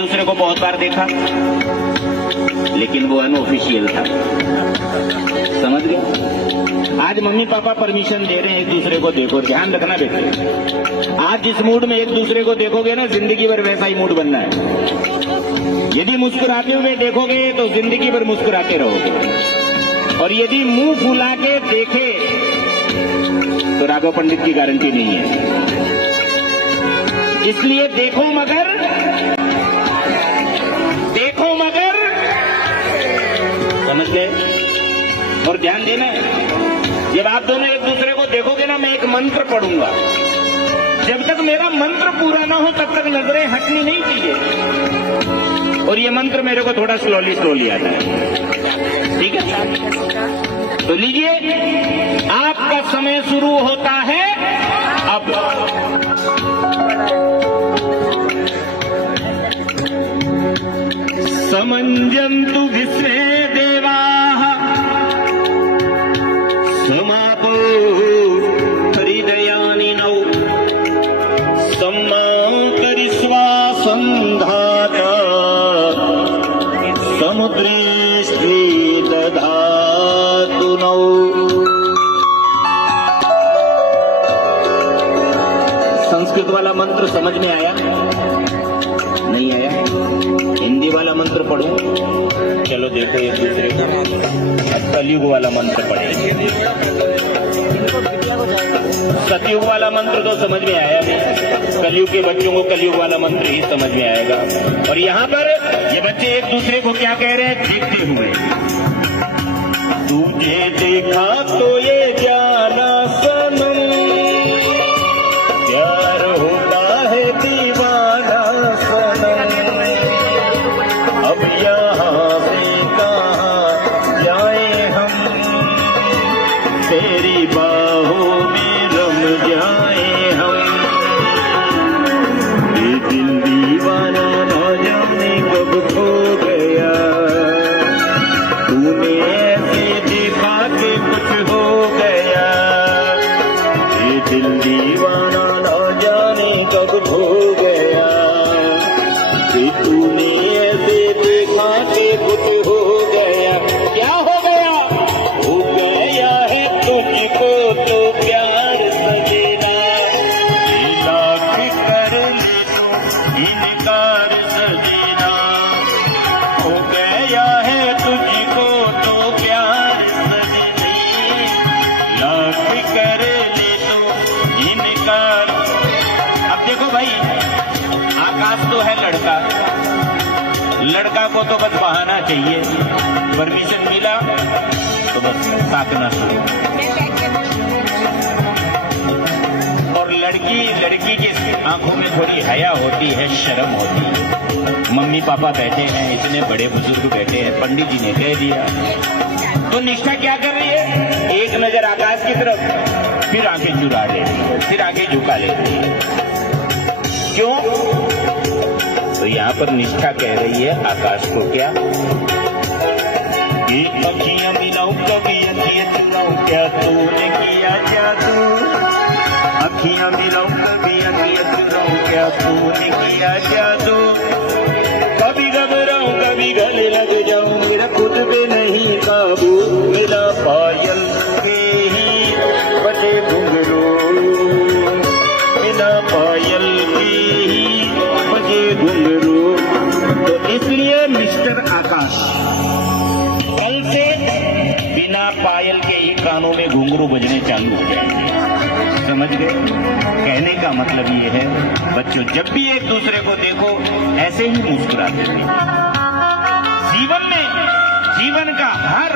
दूसरे को बहुत बार देखा, लेकिन वो अनऑफिशियल था। समझ गए? आज मम्मी पापा परमिशन दे रहे हैं एक दूसरे को देखो, ध्यान रखना बेटे। आज जिस मूड में एक दूसरे को देखोगे ना, जिंदगी भर वैसा ही मूड बनना है। यदि मुस्कुराते हुए देखोगे तो जिंदगी भर मुस्कुराते रहोगे, और यदि मुंह फुला के देखे तो राघव पंडित की गारंटी नहीं है। इसलिए देखो मगर समझ गए? और ध्यान देना, जब आप दोनों एक दूसरे को देखोगे ना, मैं एक मंत्र पढ़ूंगा। जब तक मेरा मंत्र पूरा ना हो तब तक नजरें हटनी नहीं चाहिए। और ये मंत्र मेरे को थोड़ा स्लोली आता है, ठीक है? तो लीजिए, आपका समय शुरू होता है अब। समंजन्तु विश्वे देवाः समापो हृदयानि नौ सम्माकरिष्वा सन्धाता समुद्रेष्टि दधातु नौ। संस्कृत वाला मंत्र समझ में आया? नहीं आया? हिंदी वाला मंत्र पढ़ो। चलो देखो एक दूसरे को। अब कलयुग वाला मंत्र पढ़ेंगे। सतयुग वाला मंत्र तो समझ में आया नहीं, कलयुग के बच्चों को कलयुग वाला मंत्र ही समझ में आएगा। और यहाँ पर ये बच्चे एक दूसरे को क्या कह रहे हैं? देखते हुए, तुझे देखा तो ये जाना सनम, प्यार होता है दीवाना सनम, अब यहाँ से कहाँ जाए हम, तेरी बाहों में रम जाए हम। ये दिल दीवाना ना जाने कब खो गया, तूने ऐसे देखा कि कुछ हो गया। ये दिल दीवाना ना जाने कब खो गया, कि तूने ऐसे देखा कि कुछ हो गया। क्या हो गया? हो गया है तुझको तो प्यार सजना, लाख कर ले तो इनकार सजना। हो गया है तुझको तो प्यार सजनी, लाख कर ले तो इनकार। अब देखो भाई, आकाश तो है लड़का, लड़का को तो बस बहाना चाहिए, परमिशन मिला तो बस ताकना शुरू। और लड़की की आंखों में थोड़ी हया होती है, शर्म होती है। मम्मी पापा बैठे हैं, इतने बड़े बुजुर्ग बैठे हैं, पंडित जी ने कह दिया, तो निष्ठा क्या कर रही है? एक नजर आकाश की तरफ, फिर आंखें चुरा लेती है, फिर आंखें झुका लेती है। क्यों? तो यहाँ पर निष्ठा कह रही है आकाश को, क्या ये अखियां मिलाऊं कभी अखियां चुराऊं, क्या तूने किया जादू। अखियां मिलाऊं कभी अखियां चुराऊं, क्या तूने किया जादू। कभी घबराऊं कभी गले लग जाऊं, मेरा खुद पे नहीं काबू। मेरा पायल के ही बजे घुंघरू, मेरा पायल के ही बजे घुंघरू। तो इसलिए मिस्टर आकाश कल से बिना पायल के ही कानों में घुंघरू बजने चालू हो जाएंगे। समझ गए? कहने का मतलब ये है बच्चों, जब भी एक दूसरे को देखो ऐसे ही मुस्कुराते रहिए। जीवन में जीवन का हर